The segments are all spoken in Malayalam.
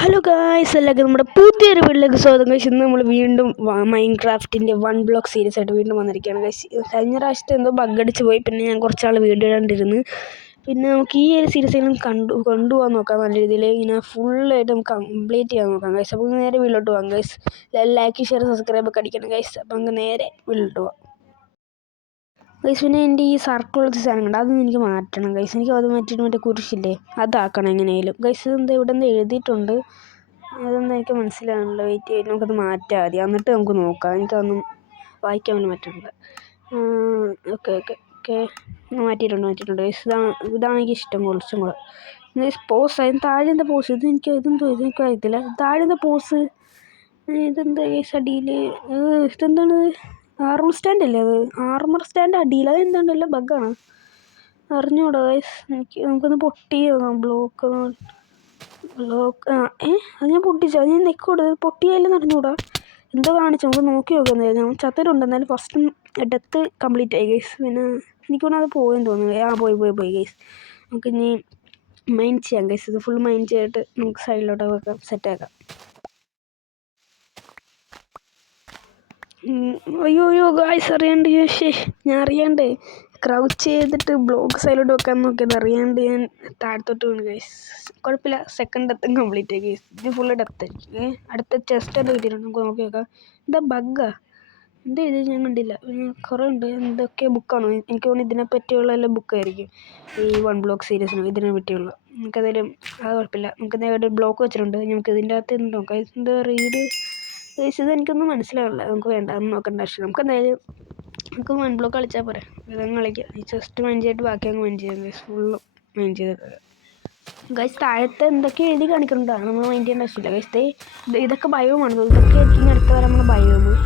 ഹലോ ഗായ്സ്, എല്ലാവർക്കും നമ്മുടെ പുതിയൊരു വീട്ടിലേക്ക് സ്വാഗതം. ഗൈസ്, ഇന്ന് നമ്മൾ വീണ്ടും മൈൻക്രാഫ്റ്റിൻ്റെ വൺ ബ്ലോക്ക് സീരീസ് ആയിട്ട് വീണ്ടും വന്നിരിക്കുകയാണ്. ഗൈസ്, കഴിഞ്ഞ പ്രാവശ്യത്തെ എന്തോ ബഗ്ഗടിച്ച് പോയി, പിന്നെ ഞാൻ കുറച്ചാൾ വീഡിയോ ഇടാണ്ടിരുന്നു. പിന്നെ നമുക്ക് ഈ ഒരു സീരീസിലും കൊണ്ടുപോകാൻ നോക്കാം. നല്ല രീതിയിൽ ഇങ്ങനെ ഫുള്ളായിട്ട് നമുക്ക് കംപ്ലീറ്റ് ചെയ്യാൻ നോക്കാം. ഗൈസ്, അപ്പോൾ നേരെ വീട്ടിലോട്ട് പോകാം. ഗൈസ്, ലൈക്ക് ഷെയർ സബ്സ്ക്രൈബ് ഒക്കെ അടിക്കണം. ഗൈസ്, അപ്പോൾ നമുക്ക് നേരെ വീട്ടിലോട്ട് പോകാം. ഗൈസ്, പിന്നെ എൻ്റെ ഈ സർക്കിളുള്ള സാധനങ്ങളുണ്ട്, അതൊന്നും എനിക്ക് മാറ്റണം. ഗൈസ്, എനിക്ക് അത് മാറ്റിയിട്ട് മറ്റേ കുരിശില്ലേ അതാക്കണം എങ്ങനെയായാലും. ഗൈസ്, ഇതെന്താ ഇവിടെ നിന്ന് എഴുതിയിട്ടുണ്ട്, അതൊന്നും എനിക്ക് മനസ്സിലാവുന്നില്ല. വെയിറ്റ് ചെയ്ത് നമുക്കത് മാറ്റാം ആദ്യം, എന്നിട്ട് നമുക്ക് നോക്കാം. എനിക്കതൊന്നും വായിക്കാൻ വേണ്ടി പറ്റുന്നില്ല. ഓക്കെ ഓക്കെ ഓക്കെ മാറ്റിയിട്ടുണ്ട്. ഗൈസ്, ഇതാണ് എനിക്ക് ഇഷ്ടം കുറച്ചും കൂടെ. ഗൈസ്, പോസ് അതിന് താഴെ എന്താ പോസ്? ഇതെനിക്ക് അറിയത്തില്ല. താഴെ എന്താ പോസ്? ഇതെന്താ ഗൈസ് അടിയിൽ? ഇതെന്താണ്? ആർമർ സ്റ്റാൻഡ് അല്ലേ അത്? ആർമർ സ്റ്റാൻഡ് അടിയിൽ അതെന്താണ്ടല്ലോ ബഗ്ഗാണ്, അറിഞ്ഞൂടാ ഗൈസ്. നമുക്കൊന്ന് പൊട്ടി നോക്കാം. ബ്ലോക്ക് അത് ഞാൻ പൊട്ടിച്ചു, അത് ഞാൻ നെക്കോട് പൊട്ടിയായില്ലെന്ന് അറിഞ്ഞൂടാ. എന്തോ കാണിച്ചു, നമുക്ക് നോക്കി നോക്കാം. ഞാൻ ചത്തലുണ്ട്, എന്നാലും ഫസ്റ്റ് ഡെത്ത് കംപ്ലീറ്റ് ആയി ഗൈസ്. പിന്നെ എനിക്കൊന്നും അത് പോയെന്ന് തോന്നുന്നു. പോയി ഗൈസ്. നമുക്കിനി മൈൻഡ് ചെയ്യാം ഗൈസ്. ഇത് ഫുൾ മൈൻഡ് ചെയ്തിട്ട് നമുക്ക് സൈഡിലോട്ട് വെക്കാം, സെറ്റാക്കാം. അയ്യോ ഗായ്സ്, അറിയാണ്ട് ഞാൻ അറിയാണ്ട് ക്രൗച്ച് ചെയ്തിട്ട് ബ്ലോക്ക് സൈഡിലോട്ട് വെക്കാൻ നോക്കിയത് അറിയാണ്ട് ഞാൻ താഴത്തോട്ട് വീണ് ഗൈസ്. കുഴപ്പമില്ല, സെക്കൻഡ് ഡെത്തും കംപ്ലീറ്റ് ആയി ഗൈസ്. ഇത് ഫുള്ള് ഡെത്ത് ആയിരിക്കും. അടുത്ത ചെസ്റ്റ് അത് കിട്ടിയിട്ടുണ്ട്, നമുക്ക് നോക്കി നോക്കാം. എന്താ ബഗ്ഗാ? എന്താ ഇത്? ഞാൻ കണ്ടില്ല. കുറേ ഉണ്ട്. എന്തൊക്കെ ബുക്കാണോ? എനിക്ക് തോന്നുന്നു ഇതിനെ പറ്റിയുള്ള എല്ലാ ബുക്കായിരിക്കും ഈ വൺ ബ്ലോക്ക് സീരീസിന്, ഇതിനെ പറ്റിയുള്ള. നമുക്കതിലും അത് കുഴപ്പമില്ല. നമുക്ക് നേരെ ബ്ലോക്ക് വെച്ചിട്ടുണ്ട്. നമുക്ക് ഇതിൻ്റെ അകത്ത് എന്ത് നോക്കാം. എന്താ റീഡ് ഗൈസ്? ഇത് എനിക്കൊന്നും മനസ്സിലാവില്ല. നമുക്ക് വേണ്ട, അതൊന്നും നോക്കേണ്ട ആവശ്യമില്ല. നമുക്ക് എന്തായാലും നമുക്ക് വൺ ബ്ലോക്ക് കളിച്ചാൽ പോരെ. ഇതങ്ങ് കളിക്കാം. ഈ ചെസ്റ്റ് മൈൻഡ് ചെയ്തിട്ട് ബാക്കി അങ്ങ് മൈൻഡ് ചെയ്യാം ഗൈസ്. ഫുള്ളും മൈൻഡ് ചെയ്തിട്ട് ഗൈസ്. താഴത്തെ എന്തൊക്കെ എഴുതി കാണിക്കുന്നുണ്ടാണ്, നമ്മൾ മൈൻഡ് ചെയ്യേണ്ട ആവശ്യമില്ല ഗൈസ്. ഇതൊക്കെ ബയോമാണ്. ഇതൊക്കെ ആയിരിക്കും അടുത്ത വരെ നമ്മൾ ബയോമ്.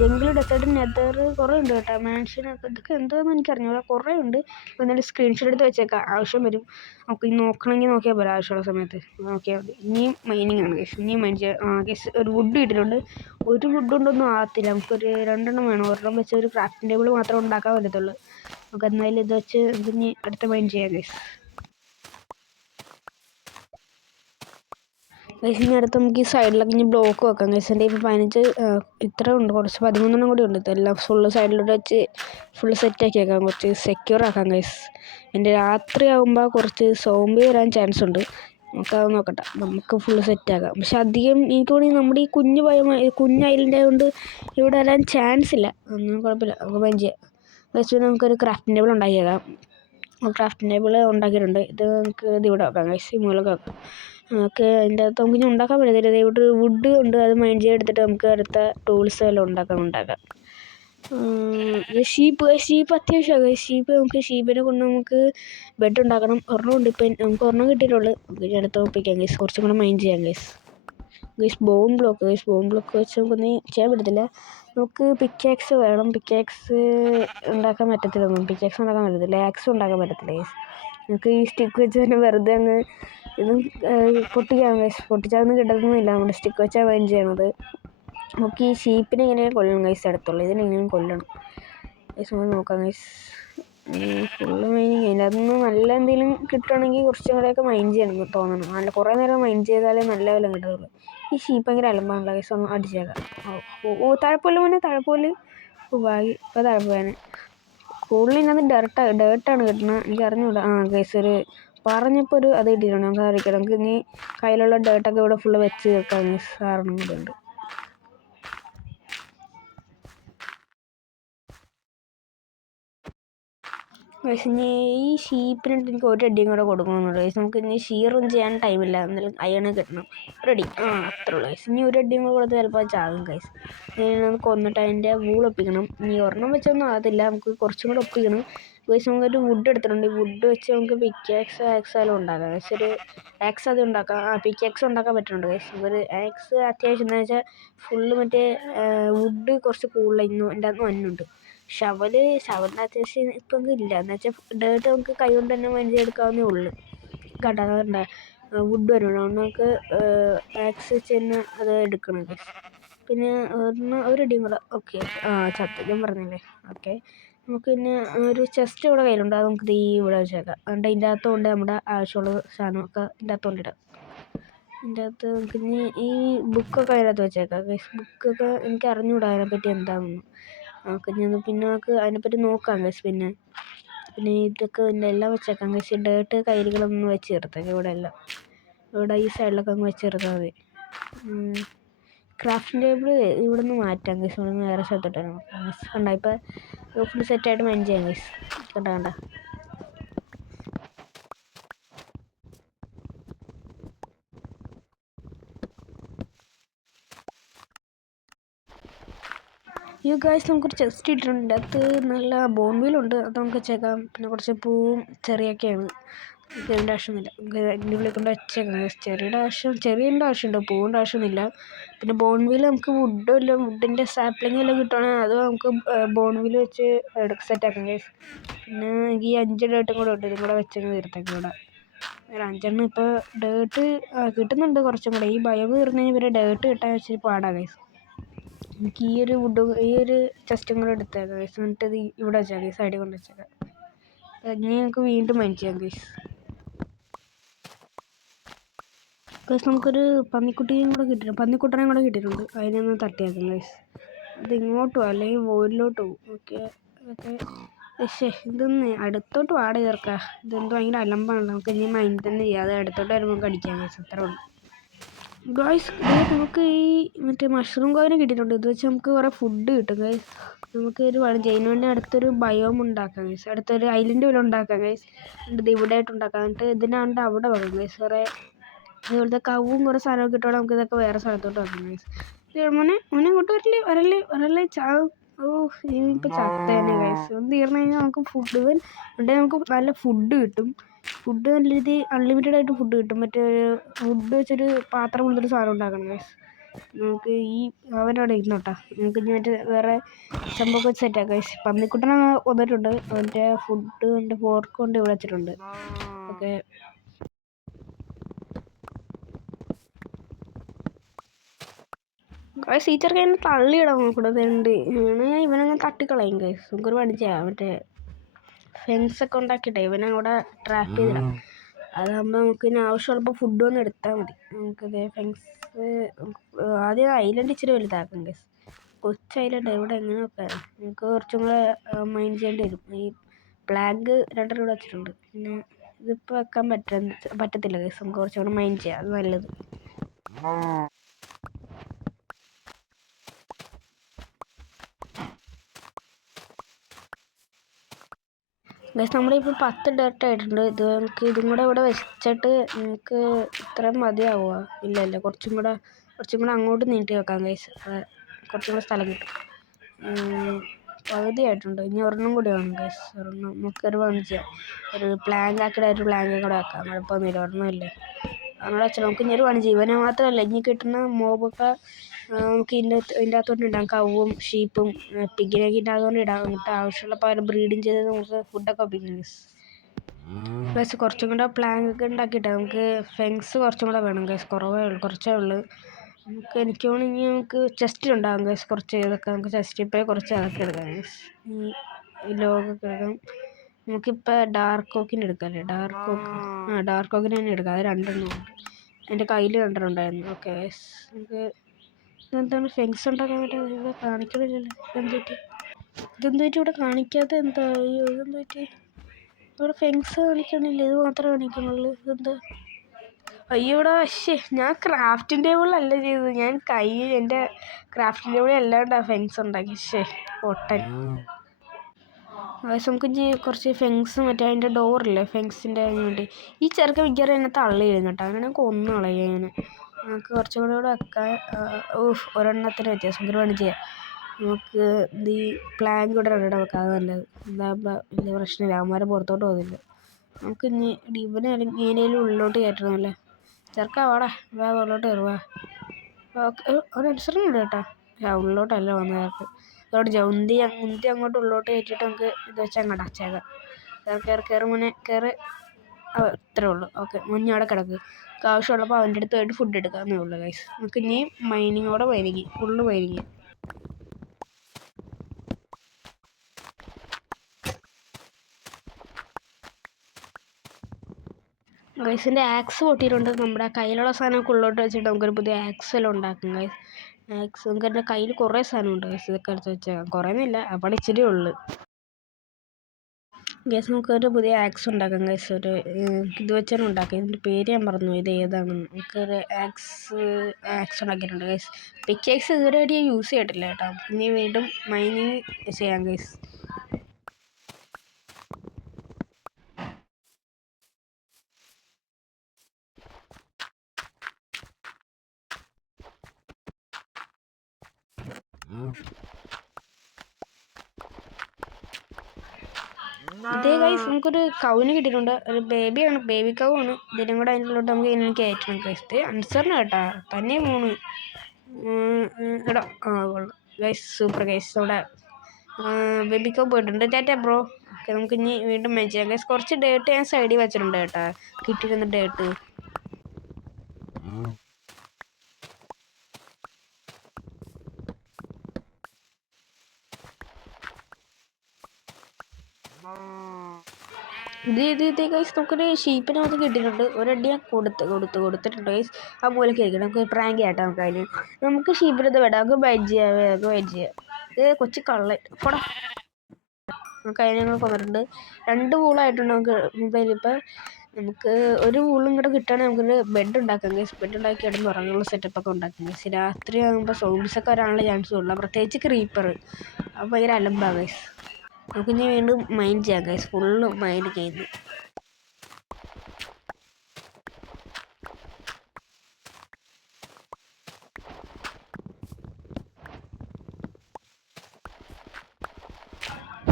ജംഗിൾ, ഡെസേർട്ട്, നെതർ കുറേ ഉണ്ട് കേട്ടോ. മാൻഷനൊക്കെ ഇതൊക്കെ എന്താണെന്ന് എനിക്കറിഞ്ഞൂടാ, കുറേ ഉണ്ട്. എന്നാലും സ്ക്രീൻഷോട്ട് എടുത്ത് വെച്ചേക്കാം, ആവശ്യം വരും. നമുക്ക് ഈ നോക്കണമെങ്കിൽ നോക്കിയാൽ പോരാ, ആവശ്യമുള്ള സമയത്ത് നോക്കിയാൽ മതി. ഇനിയും മൈനിങ് ആണ് ഗൈസ്, ഇനിയും മൈൻഡ് ചെയ്യാം. ഗൈസ്, ഒരു വുഡ് കിട്ടിയിട്ടുണ്ട്. ഒരു വുഡ് കൊണ്ടൊന്നും ആകത്തില്ല, നമുക്കൊരു 2 വേണം. ഒരെണ്ണം വെച്ച് ഒരു ക്രാഫ്റ്റിംഗ് ടേബിൾ മാത്രം ഉണ്ടാക്കാൻ പറ്റത്തുള്ളൂ. നമുക്ക് എന്തായാലും ഇത് വെച്ച് ഇനി അടുത്ത മൈൻഡ് ചെയ്യാം ഗൈസ്. ഗൈസ്, ഇനി അടുത്ത് നമുക്ക് ഈ സൈഡിലൊക്കെ ഇനി ബ്ലോക്ക് വെക്കാം ഗൈസ്. എൻ്റെ ഇപ്പോൾ 15 ഇത്ര ഉണ്ട്, കുറച്ച് 13 കൂടി ഉണ്ട്. ഇതെല്ലാം ഫുള്ള് സൈഡിലോട്ട് വെച്ച് ഫുള്ള് സെറ്റാക്കി വെക്കാം, കുറച്ച് സെക്യൂർ ആക്കാം ഗൈസ്. എൻ്റെ രാത്രി ആകുമ്പോൾ കുറച്ച് സോംബി വരാൻ ചാൻസ് ഉണ്ട്. നമുക്കത് നോക്കട്ടെ, നമുക്ക് ഫുള്ള് സെറ്റാക്കാം. പക്ഷെ അധികം എനിക്ക് തോന്നി നമ്മുടെ ഈ കുഞ്ഞ് ഐലൻഡ് ആയതുകൊണ്ട് ഇവിടെ വരാൻ ചാൻസ് ഇല്ല. ഒന്നും കുഴപ്പമില്ല, നമുക്ക് പഞ്ച് ചെയ്യാം ഗൈസ്. പിന്നെ നമുക്കൊരു ക്രാഫ്റ്റിംഗ് ടേബിൾ ഉണ്ടാക്കിയേക്കാം. ക്രാഫ്റ്റിംഗ് ടേബിൾ ഉണ്ടാക്കിയിട്ടുണ്ട്. ഇത് നമുക്ക് ഇത് ഇവിടെ വെക്കാം ഗൈസ്, ഈ മൂലൊക്കെ വെക്കാം. നമുക്ക് അതിൻ്റെ അകത്ത് നമുക്ക് ഇനി ഉണ്ടാക്കാൻ പറ്റത്തില്ല. ഇവിടെ വുഡ് ഉണ്ട്, അത് മൈൻഡ് ചെയ്തെടുത്തിട്ട് നമുക്ക് അടുത്ത ടൂൾസ് എല്ലാം ഉണ്ടാക്കാം. ഷീപ്പ് അത്യാവശ്യമാണ്. നമുക്ക് ഷീപ്പിനെ കൊണ്ട് നമുക്ക് ബെഡ് ഉണ്ടാക്കണം. ഒരെണ്ണം ഉണ്ട്, ഇപ്പം നമുക്ക് ഒരെണ്ണം കിട്ടിയിട്ടുള്ളൂ. നമുക്ക് ഇനി അടുത്ത് ഒപ്പിക്കാം ഗൈസ്, കുറച്ചും കൂടെ മൈൻഡ് ചെയ്യാം ഗൈസ്. ബോൺ ബ്ലോക്ക് വെച്ച് നമുക്കൊന്നും ചെയ്യാൻ പറ്റത്തില്ല. നമുക്ക് പിക്കാക്സ് വേണം. പിക്കാക്സ് ഉണ്ടാക്കാൻ പറ്റത്തില്ല. ആക്സ് ഉണ്ടാക്കാൻ പറ്റത്തില്ല ഗൈസ്. നമുക്ക് ഈ സ്റ്റിക്ക് വെച്ച് തന്നെ വെറുതെ അങ്ങ് ഇതും പൊട്ടിക്കാം ഗൈസ്. പൊട്ടിച്ചാൽ കിട്ടത്തൊന്നുമില്ല, നമ്മുടെ സ്റ്റിക്ക് വെച്ചാൽ മൈൻഡ് ചെയ്യണത്. നമുക്ക് ഈ ഷീപ്പിനെ എങ്ങനെയാണ് കൊല്ലണം ഗൈസ്, അടുത്തുള്ളൂ ഇതിനെങ്ങനെയും കൊല്ലണം ഗൈസ്. നമുക്ക് നോക്കാം ഗൈസ്. ഫുള്ള് മൈനിങ് അതിൻ്റെ അതൊന്നും നല്ല എന്തെങ്കിലും കിട്ടുകയാണെങ്കിൽ കുറച്ചും കൂടെയൊക്കെ മൈൻഡ് ചെയ്യണം തോന്നണം. നല്ല കുറേ നേരം മൈൻഡ് ചെയ്താലേ നല്ല വില കിട്ടത്തുള്ളൂ. ഈ ഷീപ്പ് ഭയങ്കര അലമ്പാണല്ലോ ഗൈസ്, ഒന്ന് അടിച്ചേക്കാം. താഴെപ്പോലെ ഭാഗ്യം, ഇപ്പോൾ താഴെപ്പോയാനെ. കൂടുതൽ ഡേർട്ടാണ് കിട്ടുന്നത്, എനിക്ക് അറിഞ്ഞൂടാ. ഗൈസ്, ഒരു പറഞ്ഞപ്പോൾ ഒരു അത് കിട്ടിയിട്ടുണ്ട്. നമുക്ക് അറിയിക്കാം. നമുക്ക് ഇനി കയ്യിലുള്ള ഡേർട്ടൊക്കെ ഇവിടെ ഫുള്ള് വെച്ച് തീർക്കാം ഗൈസ്. സാറിനും കൂടെ ഉണ്ട്. ഗൈസ്, ഇനി ഈ ഷീപ്പിനിട്ട് എനിക്ക് ഒരു അടിയും കൂടെ കൊടുക്കണമെന്നുണ്ട് ഗൈസ്. നമുക്ക് ഇനി ഷീറൊന്നും ചെയ്യാൻ ടൈമില്ല, എന്നാലും അയണ് കിട്ടണം. റെഡി, അത്രേ ഉള്ളൂ ഗൈസ്. ഇനി ഒരു അടിയും കൂടെ കൊടുത്ത് ചിലപ്പോൾ ചാകും ഗൈസ്. ഇനി നമുക്ക് കൊന്നിട്ട് അതിൻ്റെ വൂൾ ഒപ്പിക്കണം. ഇനി ഒരെണ്ണം വെച്ചൊന്നും ആകത്തില്ല, നമുക്ക് കുറച്ചും കൂടെ ഒപ്പിക്കണം ഗൈസ്. നമുക്കൊരു വുഡ് എടുത്തിട്ടുണ്ട്. ഈ വുഡ് വെച്ച് നമുക്ക് ആക്സാലും ഉണ്ടാക്കാം ഗൈസ്. ഒരു ആക്സ് അത് ഉണ്ടാക്കാം. പിക്കാക്സ് ഉണ്ടാക്കാൻ പറ്റുന്നുണ്ട് ഗൈസ്. ഒരു ആക്സ് അത്യാവശ്യം എന്താ വെച്ചാൽ ഫുള്ള് മറ്റേ വുഡ് കുറച്ച് കൂടുതലായിരുന്നു, എൻ്റെ അകത്ത് മഞ്ഞുണ്ട്. ഷവലിന് അത്യാവശ്യം ഇപ്പം ഇല്ല, എന്ന് വെച്ചാൽ ഡേർട്ട് നമുക്ക് കൈ കൊണ്ട് തന്നെ എടുക്കാവുന്നേ ഉള്ളൂ. കേട്ടോ, അതുകൊണ്ട് വുഡ് വരണം, അതുകൊണ്ട് നമുക്ക് ആക്സ് വെച്ച് തന്നെ അത് എടുക്കണം ഗൈസ്. പിന്നെ ഒരടിയും കൂടെ. ഓക്കെ, ചത്ത് ഞാൻ പറഞ്ഞില്ലേ. ഓക്കെ, നമുക്ക് പിന്നെ ഒരു ചെസ്റ്റ് ഇവിടെ കയ്യിലുണ്ട്, അത് നമുക്ക് ഇവിടെ വെച്ചേക്കാം. അതുകൊണ്ട് അതിൻ്റെ അകത്തുകൊണ്ട് നമ്മുടെ ആവശ്യമുള്ള സാധനമൊക്കെ ഇതിൻ്റെ അകത്തുകൊണ്ടിടാം. ഇതിൻ്റെ അകത്ത് നമുക്ക് ഇനി ഈ ബുക്കൊക്കെ അതിനകത്ത് വെച്ചേക്കാം ഗൈസ്. ബുക്കൊക്കെ എനിക്ക് അറിഞ്ഞുകൂടാ അതിനെപ്പറ്റി എന്താണെന്ന്. നമുക്ക് അതിനെപ്പറ്റി നോക്കാം ഗൈസ്. പിന്നെ ഇതൊക്കെ എല്ലാം വെച്ചേക്കാം ഗൈസ്. ഡേർട്ട് കയ്യിലുകളൊന്നും വെച്ച് ചേർത്തേക്കാം ഇവിടെ ഈ സൈഡിലൊക്കെ അങ്ങ് വെച്ച് ചേർത്താൽ മതി. ക്രാഫ്റ്റിംഗ് ടേബിൾ ഇവിടെ നിന്ന് മാറ്റാം ഗൈസ്. ഇവിടെ നിന്ന് വേറെ സ്ഥലത്തോട്ട് നോക്കാം ഗൈസ്. കണ്ട ഇപ്പോൾ ഫുൾ സെറ്റായിട്ട് മൈൻഡ് ചെയ്യാം ഗൈസ്. കണ്ട ഈ ഗൈസ് നമുക്കൊരു ചെസ്റ്റ് ഇട്ടിട്ടുണ്ട്. അത് നല്ല ബോൺവീലുണ്ട്. അത് നമുക്ക് വെച്ചേക്കാം. പിന്നെ കുറച്ച് പൂവും ചെറിയൊക്കെയാണ്. ഇതിൻ്റെ ആവശ്യമൊന്നുമില്ല. ഇതിൻ്റെ ഉള്ളിൽ കൊണ്ട് വെച്ചേക്കാം ഗൈസ്. ചെറിയുടെ ആവശ്യമുണ്ട്, പൂവിൻ്റെ ആവശ്യമൊന്നുമില്ല. പിന്നെ ബോൺവീൽ നമുക്ക് വുഡിൻ്റെ സാപ്ലിംഗ് എല്ലാം കിട്ടുവാണെങ്കിൽ അത് നമുക്ക് ബോൺവീൽ വെച്ച് സെറ്റാക്കാം ഗൈസ്. പിന്നെ ഈ 5 ഡേർട്ടും കൂടെ ഉണ്ട്. ഇതും കൂടെ വെച്ചങ്ങ് തീർത്തേക്കാം. ഇവിടെ ഒരു 5 ഇപ്പോൾ ഡേർട്ട് കിട്ടുന്നുണ്ട് കുറച്ചും കൂടെ. ഈ ബയോ തീർന്നു കഴിഞ്ഞാൽ ഇവരെ ഡേർട്ട് കിട്ടാൻ വെച്ചിട്ട് പാടാം ഗൈസ്. എനിക്ക് ഈ ഒരു ചെസ്റ്റും കൂടെ എടുത്തേക്കാം ഗൈസ്. എന്നിട്ട് ഇത് ഇവിടെ വെച്ചേക്കാം ഗൈസ്. സൈഡിൽ കൊണ്ട് വെച്ചേക്കാം. ഇനി നമുക്ക് വീണ്ടും മൈൻഡ് ചെയ്യാം ഗൈസ്. നമുക്കൊരു പന്നിക്കുട്ടനെയും കൂടെ കിട്ടിയിട്ടുണ്ട്. അതിനൊന്ന് തട്ടിയാക്കാം ഗൈസ്. അത് ഇങ്ങോട്ട് പോകും അല്ലെങ്കിൽ വോയിലോട്ട് പോകും. ഓക്കെ ഇതൊന്ന് അടുത്തോട്ട് വാട ചേർക്കാം. ഇതെന്തോ ഭയങ്കര അലമ്പാണ്. നമുക്ക് ഇനി മൈൻഡ് തന്നെ ചെയ്യാം. അത് അടുത്തോട്ട് വരുമ്പോൾ നമുക്ക് അടിക്കാം ഗൈസ്. അത്രേ ഉള്ളൂ ഗൈസ്. നമുക്ക് ഈ മറ്റേ മഷ്റൂം കോയിനെ കിട്ടിയിട്ടുണ്ട്. ഇത് വെച്ച് നമുക്ക് കുറേ ഫുഡ് കിട്ടും ഗൈസ്. നമുക്ക് ഒരു ജയിന് വേണ്ടി അടുത്തൊരു ബയോം ഉണ്ടാക്കാം ഗൈസ്. അടുത്തൊരു ഐലൻഡ് പോലെ ഉണ്ടാക്കാം ഗൈസ്. എന്നിട്ട് ഇവിടെ ആയിട്ട് ഉണ്ടാക്കാം. എന്നിട്ട് ഇതിനാണ്ട് അവിടെ വെക്കാം ഗൈസ്. കുറേ ഇതുപോലത്തെ കവും കുറേ സാധനമൊക്കെ ഇട്ടോടെ നമുക്ക് ഇതൊക്കെ വേറെ സ്ഥലത്തോട്ട് വെക്കാം ഗൈസ്. മോനെ ഇങ്ങോട്ട് വരല്ലേ ചാവും. ഇനിയിപ്പോൾ ചത്തേനെ ഗൈസ്. ഒന്ന് തീർന്നു കഴിഞ്ഞാൽ നമുക്ക് നമുക്ക് നല്ല ഫുഡ് കിട്ടും. ഫുഡ് നല്ല രീതിയിൽ അൺലിമിറ്റഡ് ആയിട്ട് ഫുഡ് കിട്ടും. മറ്റേ ഫുഡ് വെച്ചൊരു പാത്രം കൊണ്ടൊരു സാധനം ഉണ്ടാക്കണം ഗൈസ്. നമുക്ക് ഈ അവനവിടെ ഇരുന്നോട്ടാ. നമുക്ക് ഇനി മറ്റേ വേറെ സംഭവമൊക്കെ വെച്ച് സെറ്റാക്കാം ഗൈസ്. പന്നിക്കുട്ടനെ വന്നിട്ടുണ്ട്. മറ്റേ ഫുഡ് ഫോർക്ക് കൊണ്ട് ഇവിടെ വെച്ചിട്ടുണ്ട്. Okay guys. ഈ ചെറുക്കൻ എന്നെ തള്ളിയിടാൻ നോക്കണതുണ്ട്. ഇവനങ്ങ് തട്ടിക്കളയും ഗൈസ്. നമുക്കൊരു പണി ചെയ്യാം. മറ്റേ ഫെൻസൊക്കെ ഉണ്ടാക്കിയിട്ടേ ഇവനവിടെ ട്രാപ്പ് ചെയ്തിടാം. അതാകുമ്പോൾ നമുക്ക് ഇനി ആവശ്യമുള്ളപ്പോൾ ഫുഡ് വന്ന് എടുത്താൽ മതി. നമുക്കിത് ഫെൻസ് ആദ്യം ഐലൻഡ് ഇച്ചിരി വലുതാക്കാം ഗൈസ്. കൊച്ചു ഐലൻഡ് ഇവിടെ എങ്ങനെ വെക്കാം? നമുക്ക് കുറച്ചും കൂടെ മൈൻഡ് ചെയ്യേണ്ടി വരും. ഈ പ്ലാഗ് 2 കൂടെ വെച്ചിട്ടുണ്ട്. പിന്നെ ഇതിപ്പോൾ വെക്കാൻ പറ്റത്തില്ല ഗൈസ്. നമുക്ക് കുറച്ചും കൂടെ മൈൻഡ് ചെയ്യാം. അത് നല്ലത്. ഗൈസ് നമ്മളിപ്പോൾ 10 ഡേർട്ട് ആയിട്ടുണ്ട്. ഇതും കൂടെ ഇവിടെ വെച്ചിട്ട് നമുക്ക് ഇത്രയും മതിയാവുക? ഇല്ല കുറച്ചും കൂടെ അങ്ങോട്ട് നീട്ടി വെക്കാം ഗൈസ്. കുറച്ചും കൂടെ സ്ഥലം കിട്ടും. പകുതിയായിട്ടുണ്ട്. ഇനി ഒരെണ്ണം കൂടി വേണം ഗൈസ്. നമുക്കൊരു പണി ചെയ്യാം. ഒരു പ്ലാങ്കും കൂടെ വെക്കാം. കുഴപ്പമൊന്നുമില്ല. ഒരെണ്ണമില്ലേ അങ്ങനെ വെച്ചാൽ നമുക്ക് ഇനി ഒരു പണി ചെയ്യും. ഇവനെ മാത്രമല്ല ഇനി കിട്ടുന്ന മോബൊക്കെ നമുക്ക് ഇതിൻ്റെ അകത്തോട്ട് ഇടാം. കവും ഷീപ്പും പിഗിനൊക്കെ ഇതിൻ്റെ അകത്തോട്ട് ഇടാം. എന്നിട്ട് ആവശ്യമുള്ളപ്പോൾ അവർ ബ്രീഡിങ് ചെയ്ത് നമുക്ക് ഫുഡൊക്കെ ഒപ്പിക്കാം ഗൈസ്. കുറച്ചും കൂടെ പ്ലാങ്കൊക്കെ ഉണ്ടാക്കിയിട്ട് നമുക്ക് ഫെൻസ് കുറച്ചും കൂടെ വേണം ഗൈസ്. കുറച്ചേ ഉള്ളൂ. എനിക്ക് തോന്നുന്നു നമുക്ക് ചെസ്റ്റിലുണ്ടാകും ഗൈസ്. കുറച്ച് ഇതൊക്കെ നമുക്ക് ചെസ്റ്റിൽ പോയി കുറച്ച് അതൊക്കെ എടുക്കാം ഗൈസ്. ഈ ലോഗൊക്കെ എടുക്കാം. നമുക്കിപ്പോൾ ഡാർക്ക് ഓക്കിൻ്റെ എടുക്കാമല്ലേ? ഡാർക്ക് ഓക്കിന് തന്നെ എടുക്കാം. അത് 2 ഉണ്ട്. എൻ്റെ കയ്യിൽ 2 ഉണ്ടായിരുന്നു. Okay guys. നമുക്ക് ഇതെന്താണ് ഫെൻസ് ഉണ്ടാക്കാൻ പറ്റുന്നത്? ഇവിടെ കാണിക്കണില്ലല്ലോ. ഇതെന്തുപറ്റി ഇവിടെ കാണിക്കാത്ത എന്താ? ഇതെന്തുപറ്റി ഇവിടെ ഫെൻസ് കാണിക്കണില്ല? ഇത് മാത്രമേ കാണിക്കണുള്ളൂ. ഇതെന്താ? ഇവിടെ ഞാൻ ക്രാഫ്റ്റിംഗ് ടേബിളല്ല ചെയ്തത്. ഞാൻ എൻ്റെ ക്രാഫ്റ്റിംഗ് ടേബിളിൽ അല്ലാണ്ടാണ് ഫെൻസ് ഉണ്ടാക്കി. പൊട്ടൻ. നമുക്ക് ഇനി കുറച്ച് ഫെൻസ് മറ്റേ അതിൻ്റെ ഡോറില്ലേ ഫെൻസിൻ്റെ വേണ്ടി ഈ ചെറുക്കൻ മിക്കവാറും എന്നെ തള്ളിയിരുന്നു കേട്ടോ. അങ്ങനെ കൊന്നു കളയാൻ നമുക്ക് കുറച്ചും കൂടെ വെക്കാൻ. ഒരെണ്ണത്തിന് വ്യത്യാസം ഒരു പണി ചെയ്യാം. നമുക്ക് ഈ പ്ലാങ്ക് ഇവിടെ വെക്കാം. അത് നല്ലത്. എന്താകുമ്പോൾ വലിയ പ്രശ്നമില്ല. അവന്മാരെ പുറത്തോട്ട് പോകുന്നില്ല. നമുക്ക് ഇനി ഇവനേലും ഉള്ളിലോട്ട് കയറ്റണമല്ലേ? ചെറുക്കാൻ ഉള്ളിലോട്ട് കയറുക. ഒരു അനുസരണം കേട്ടോ. ഉള്ളിലോട്ടല്ല വന്നവർക്ക് അതോടെ ഉന്തി അങ്ങോട്ട് ഉള്ളിലോട്ട് കയറ്റിയിട്ട് നമുക്ക് ഇത് വെച്ച് അങ്ങോട്ട് അടച്ചേക്കാം. കയറി മുന്നേ കയറി. ഇത്രേ ഉള്ളൂ. ഓക്കെ മുന്നേ അവിടെ കിടക്ക്. ആവശ്യമുള്ളപ്പോൾ അവൻ്റെ അടുത്ത് പോയിട്ട് ഫുഡ് എടുക്കാമെന്നേ ഉള്ളൂ ഗൈസ്. നമുക്ക് ഇനി മൈനിങ് ഫുള്ള് മൈനിങ്. ഗൈസിൻ്റെ ആക്സ് പൊട്ടിയിട്ടുണ്ട്. നമ്മുടെ കയ്യിലുള്ള സാധനമൊക്കെ ഉള്ളോട്ട് വെച്ചിട്ട് നമുക്കൊരു പുതിയ ആക്സെല്ലാം ഉണ്ടാക്കും ഗൈസ്. ആക്സ് നമുക്ക് എൻ്റെ കയ്യിൽ കുറേ സാധനമുണ്ട് ഗൈസ്. ഇതൊക്കെ എടുത്ത് വെച്ചാൽ കുറേയൊന്നുമില്ല, അപ്പോൾ ഇച്ചിരി ഉള്ളു ഗൈസ്. നമുക്കൊരു പുതിയ ആക്സ് ഉണ്ടാക്കാം ഗൈസ്. ഒരു ഇത് വെച്ചാണ് ഉണ്ടാക്കുക. ഇതിൻ്റെ പേര് ഞാൻ പറഞ്ഞു, ഇത് ഏതാണെന്ന്. നമുക്കൊരു ആക്സ് ഉണ്ടാക്കിയിട്ടുണ്ട് ഗൈസ്. പിക്കാക്സ് ഇതുവരെ യൂസ് ചെയ്തിട്ടില്ല കേട്ടോ. ഇനി വീണ്ടും മൈനിങ് ചെയ്യാം ഗൈസ്. ഇതേ ഗൈസ് നമുക്കൊരു കൗവിന് കിട്ടിയിട്ടുണ്ട്. ഒരു ബേബിയാണ്, ബേബി കൗവാണ്. ഇതിനും കൂടെ അതിനുള്ളിലോട്ട് നമുക്ക് ഇതിനെ കയറ്റണം ഗൈസ്. അൻസറിന് കേട്ടാ തന്നെ പോണ് എടാ. കൊള്ളാം ഗൈസ്, സൂപ്പർ ഗൈസ്. അവിടെ ബേബി കൗ പോയിട്ടുണ്ട്. ടാറ്റാ ബ്രോ. ഓക്കെ, നമുക്ക് ഇനി വീണ്ടും മാച്ച് ചെയ്യാം ഗൈസ്. കുറച്ച് ഡേട്ട് ഞാൻ സൈഡിൽ വെച്ചിട്ടുണ്ട് കേട്ടാ, കിട്ടിയിരുന്ന ഡേട്ട്. ഇത് ഗൈസ് നമുക്കൊരു ഷീപ്പിനെ നമുക്ക് കിട്ടിയിട്ടുണ്ട്. ഒരടി ഞാൻ കൊടുത്തിട്ടുണ്ട് ഗൈസ്. ആ മൂലക്ക് ഇരിക്കണം. നമുക്ക് പ്രാങ്ക് ചെയ്യട്ടെ നമുക്ക് അതിന്. നമുക്ക് ഷീപ്പിനത് വേണ്ട, നമുക്ക് ബൈറ്റ് ചെയ്യാം. ഇത് കൊച്ചു കള്ളൻ പോടാ. നമുക്ക് അതിനെ ഞങ്ങൾ കൊന്നിട്ടുണ്ട്. 2 വൂളായിട്ടുണ്ട് നമുക്ക് മൊബൈലിൽ. ഇപ്പം നമുക്ക് ഒരു വൂളും കൂടെ കിട്ടുകയാണെങ്കിൽ നമുക്കൊരു ബെഡ് ഉണ്ടാക്കാം ഗൈസ്. ബെഡ് ഉണ്ടാക്കി കിടന്ന് ഉറങ്ങുള്ള സെറ്റപ്പൊക്കെ ഉണ്ടാക്കാം ഗൈസ്. രാത്രി ആകുമ്പോൾ സോംബീസൊക്കെ വരാനുള്ള ചാൻസ് ഉള്ളൂ, പ്രത്യേകിച്ച് ക്രീപ്പർ. അപ്പോൾ ഭയങ്കര അലമ്പാണ് ഗൈസ്. നമുക്കിനി വീണ്ടും മൈൻഡ് ചെയ്യാം ഗൈസ്. ഫുള്ള് മൈൻഡ് ചെയ്ത്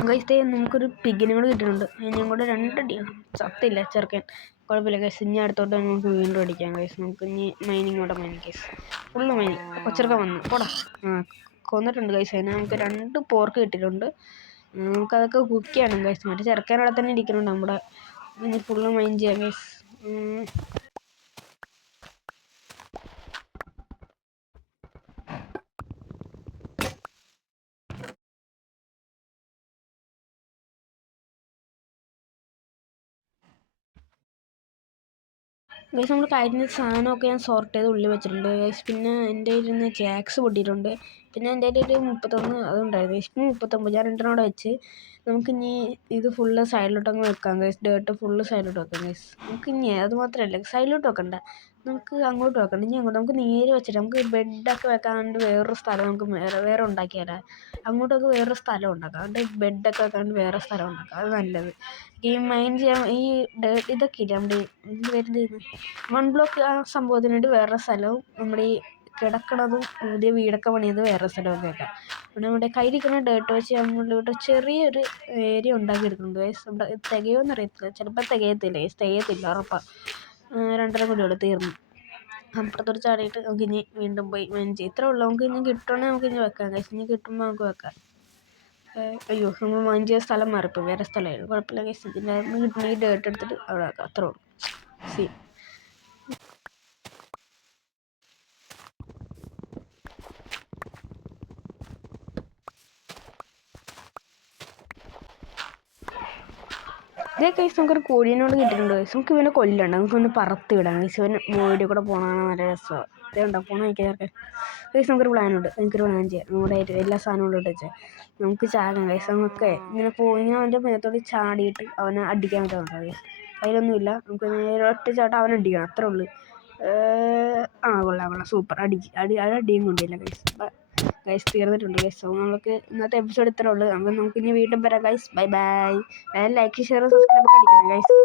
ഗൈസ്. നമുക്കൊരു പിഗിനും കൂടെ കിട്ടിയിട്ടുണ്ട്. അതിനും കൂടെ 2 അടിയാണ്. സത്തില്ല ചെറുക്കൻ, കുഴപ്പമില്ല ഗൈസ്. ഇനി അടുത്തോട്ട് നമുക്ക് വീണ്ടും അടിക്കാം ഗൈസ്. നമുക്ക് ഇനി മൈനിങ്ങോടെ മൈനിങ് ഗൈസ്. Full mining. കൊച്ചെറുക്കൻ വന്നു പോടാ. കൊന്നിട്ടുണ്ട് ഗൈസ്. അതിന് നമുക്ക് 2 പോർക്ക് കിട്ടിയിട്ടുണ്ട്. നമുക്കതൊക്കെ കുക്ക് ചെയ്യണം ഗൈസ്. മറ്റേ ചെറുക്കനോടെ തന്നെ ഇരിക്കുന്നുണ്ട് നമ്മുടെ. ഇനി ഫുള്ള് മൈൻ ചെയ്യാം ഗൈസ്. ഗൈസ് നമ്മൾ കഴിഞ്ഞ സാധനമൊക്കെ ഞാൻ സോർട്ട് ചെയ്ത് ഉള്ളിൽ വെച്ചിട്ടുണ്ട് ഗൈസ്. പിന്നെ എൻ്റെ കയ്യിൽ ജാക്സ് പൊട്ടിയിട്ടുണ്ട്. പിന്നെ എൻ്റെ കയ്യിൽ 31 അതുണ്ടായിരുന്നു ഗൈസ്. 39 ഞാൻ 2 വെച്ച്. നമുക്കിനി ഇത് ഫുള്ള് സൈഡിലോട്ടങ്ങ് വെക്കാം ഗൈസ്. ഡേർട്ട് ഫുള്ള് സൈഡിലോട്ട് വെക്കാം ഗൈസ്. നമുക്കിനി അത് മാത്രമല്ല, സൈഡിലോട്ട് വെക്കണ്ട, നമുക്ക് അങ്ങോട്ട് വെക്കണം. ഇനി അങ്ങോട്ട് നമുക്ക് നേരെ വെച്ചിട്ട് നമുക്ക് ബെഡൊക്കെ വെക്കാണ്ട് വേറൊരു സ്ഥലം നമുക്ക് വേറെ ഉണ്ടാക്കിയാലോ. അങ്ങോട്ടൊക്കെ വേറൊരു സ്ഥലം ഉണ്ടാക്കാം. അതുകൊണ്ട് ബെഡൊക്കെ വെക്കാണ്ട് വേറെ സ്ഥലം ഉണ്ടാക്കാം, അത് നല്ലത്. ഈ മൈൻഡ് ചെയ്യാൻ ഈ ഇതൊക്കെ ഇല്ല നമ്മുടെ വരുന്നത് 1 ബ്ലോക്ക് ആ സംഭവത്തിന് വേണ്ടി വേറെ സ്ഥലവും, നമ്മുടെ ഈ കിടക്കണതും പുതിയ വീടൊക്കെ പണിയത് വേറെ സ്ഥലമൊക്കെ വെക്കാം. പിന്നെ നമ്മുടെ കയ്യിലിരിക്കുന്ന ഡേട്ട് വെച്ച് നമ്മളിവിടെ ചെറിയൊരു ഏരിയ ഉണ്ടാക്കിയെടുക്കുന്നുണ്ട് ഗൈസ്. നമ്മുടെ തികയോന്ന് അറിയത്തില്ല, ചിലപ്പോൾ തികയത്തില്ല ഉറപ്പാണ്. 2.5 കൂടി തീർന്നു. അപ്പുറത്തോട്ട് ചാടിയിട്ട് നമുക്ക് ഇനി വീണ്ടും പോയി മൈൻഡ് ചെയ്യും. ഇത്രേ ഉള്ളൂ. നമുക്ക് ഇനി കിട്ടുവാണെങ്കിൽ നമുക്ക് ഇനി വെക്കാം ഗൈസ്. ഇനി കിട്ടുമ്പോൾ നമുക്ക് വെക്കാം. അയ്യോ, നമ്മൾ മൈൻഡ് ചെയ്ത സ്ഥലം മാറിപ്പോൾ വേറെ സ്ഥലമായിരുന്നു. കുഴപ്പമില്ല ഗൈസ്. ഇതിൻ്റെ കിട്ടുന്ന ഈ ഡേട്ട് എടുത്തിട്ട് അവിടെ വെക്കാം, അത്രേ ഉള്ളൂ. സി ഇതേ ഗൈസ് നമുക്കൊരു കോഴീനോട് കിട്ടിയിട്ടുണ്ട് ഗൈസ്. നമുക്ക് ഇവനെ കൊല്ലണ്ട, നമുക്കൊന്ന് പറത്തി വിടാം ഗൈസ്. ഇവന് മോടി കൂടെ പോകണമെന്ന് നല്ല രസമാണ്. ഇതേണ്ടോ പോകണം എനിക്കതൊക്കെ ഗൈസ്. നമുക്കൊരു പ്ലാനുണ്ട്. എനിക്കൊരു പ്ലാൻ ചെയ്യാം. നമ്മുടെ എല്ലാ സാധനങ്ങളും ഇട്ട് വെച്ചാൽ നമുക്ക് ചാകാം ഗൈസ്. നമുക്ക് ഇങ്ങനെ പോയി അവൻ്റെ മേത്തോട് ചാടിയിട്ട് അവനെ അടിക്കാൻ പറ്റുന്നുണ്ടോ ഗൈസ്? അതിലൊന്നുമില്ല. നമുക്ക് നേരെ ഒറ്റ ചാട്ടം അവനെ അടിക്കണം, അത്രേ ഉള്ളൂ. കൊള്ളാം സൂപ്പർ. അടിയും കൊണ്ടില്ല ഗൈസ്. ഗൈസ് തീർന്നിട്ടുണ്ട് ഗൈസ്. അപ്പോൾ നമുക്ക് ഇന്നത്തെ എപ്പിസോഡ് ഇത്രേ ഉള്ളൂ. നമുക്ക് ഇനി വീണ്ടും വരാം guys. Bye. Like, share, subscribe ഒക്കെ അടിക്കണം ഗൈസ്.